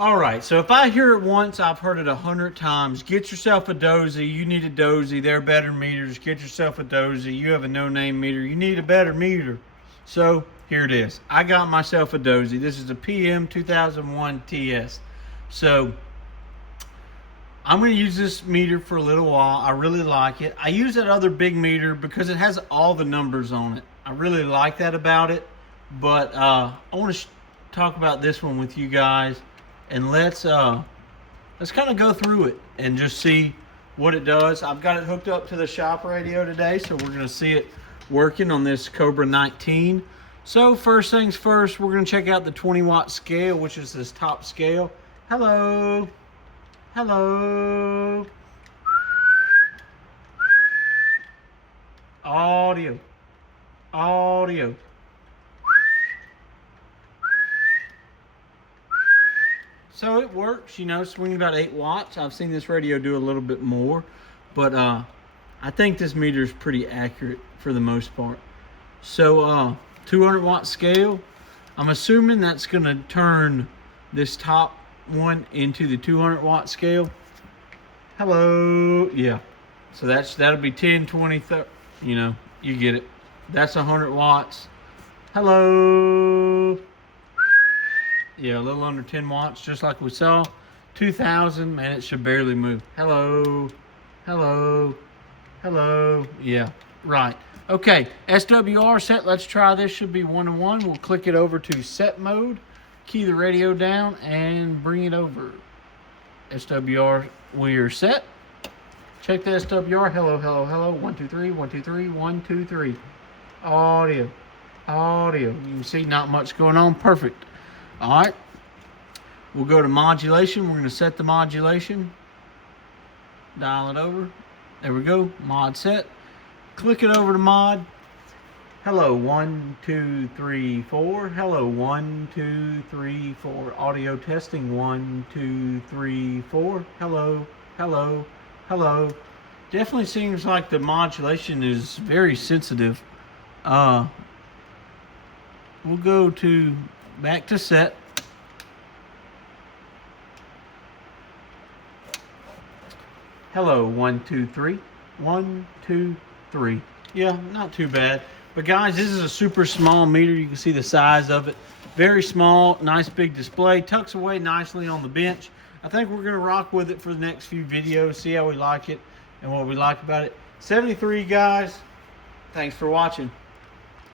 All right, so if I hear it once, I've heard it 100 times. Get yourself a DOSY. You need a DOSY. They're better meters. Get yourself a DOSY. You have a no-name meter. You need a better meter. So here it is. I got myself a DOSY. This is a PM-2001-TS. So I'm going to use this meter for a little while. I really like it. I use that other big meter because it has all the numbers on it. I really like that about it. But I want to talk about this one with you guys. And let's kind of go through it and just see what it does. I've got it hooked up to the shop radio today, so we're going to see it working on this Cobra 19. So first things first, we're going to check out the 20-watt scale, which is this top scale. Hello. Hello. Audio. Audio. So it works, you know, swinging about 8 watts. I've seen this radio do a little bit more, but I think this meter is pretty accurate for the most part. So 200 watt scale, I'm assuming that's going to turn this top one into the 200 watt scale. Hello, yeah. So that'll be 10, 20, 30, you know, you get it. That's 100 watts. Hello. Yeah, a little under 10 watts, just like we saw. 2,000, man, it should barely move. Hello, hello, hello. Yeah, right. Okay, SWR set, let's try this. Should be 1 to 1. We'll click it over to set mode, key the radio down, and bring it over. SWR, we are set. Check the SWR. Hello, hello, hello. 1, 2, 3, 1, 2, 3, 1, 2, 3. Audio, audio. You can see not much going on. Perfect. All right, we'll go to modulation. We're going to set the modulation. Dial it over. There we go. Mod set. Click it over to mod. Hello, 1, 2, 3, 4. Hello, 1, 2, 3, 4. Audio testing. 1, 2, 3, 4. Hello, hello, hello. Definitely seems like the modulation is very sensitive. We'll go to back to set. Hello, 1, 2, 3. 1, 2, 3. Yeah, not too bad. But guys, this is a super small meter. You can see the size of it. Very small, nice big display. Tucks away nicely on the bench. I think we're going to rock with it for the next few videos, see how we like it and what we like about it. 73 guys, thanks for watching.